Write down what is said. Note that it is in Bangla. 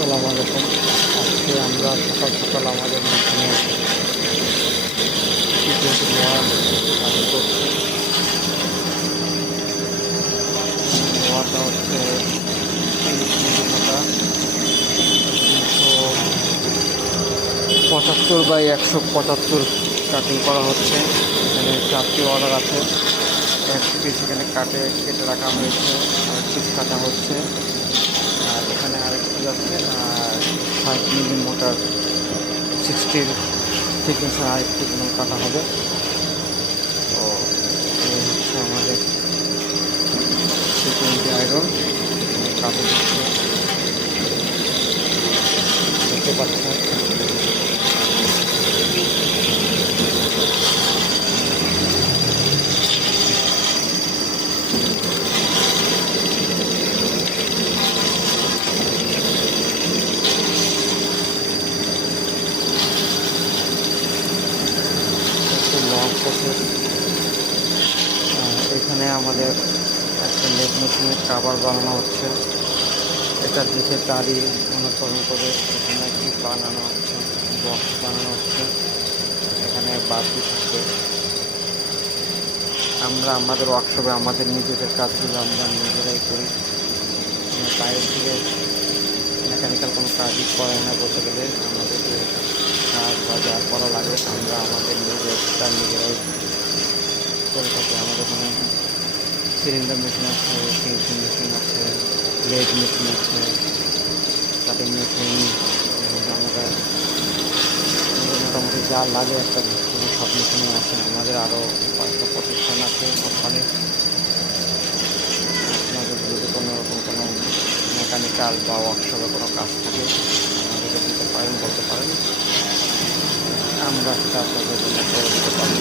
আসসালামু আলাইকুম। আজকে আমরা সকাল সকাল আমাদের মেশিনে T21 চালু করছি। লোহাটা হচ্ছে 30 মিলি মোটা, 375/175 কাটিং করা হচ্ছে। এখানে 4টি অর্ডার আছে। এক পিস এখানে কেটে রাখা হয়েছে, আরেক পিস কাটা হচ্ছে, আর এখানে আরেক পিস আছে। আর 60 মিলি মোটার 60 থিকনেসের আরেক পিস কাটা হবে। তো এই হচ্ছে আমাদের T20 আয়রন কাটা হচ্ছে, দেখতে পাচ্ছেন। Long process. এখানে আমাদের একটা লেগ মেশিনের কাভার বানানো হচ্ছে। এটা দেখে তারই অনুসরণ করে এখানে একটি বানানো হচ্ছে, বক্স বানানো হচ্ছে। এখানে বাতি থাকবে। আমরা আমাদের ওয়ার্কশপে আমাদের নিজেদের কাজগুলো আমরা নিজেরাই করি। বাইরের থেকে মেকানিক্যাল কোনো কাজই করে না বলতে গেলে। আমাদের যে কাজ বা যা করা লাগে আমরা আমাদের নিজেরাই করে থাকি। আমাদের এখানে সিলিন্ডার মেশিন আছে, ফিনিশিং মেশিন আছে, লেগ মেশিন আছে, কাটিং মেশিন। আমাদের মোটামুটি যা লাগে একটা সব মেশিনে আছে। আমাদের আরও কয়েকটা প্রতিষ্ঠান আছে কোম্পানির। আপনাদের যদি কোনো রকম কোনো মেকানিক্যাল বা ওয়ার্কশপে কোনো কাজ থাকে আমাদেরকে দিতে পারেন, বলতে পারেন, আমরা সেটা আপনাদের জন্য করে দিতে পারি।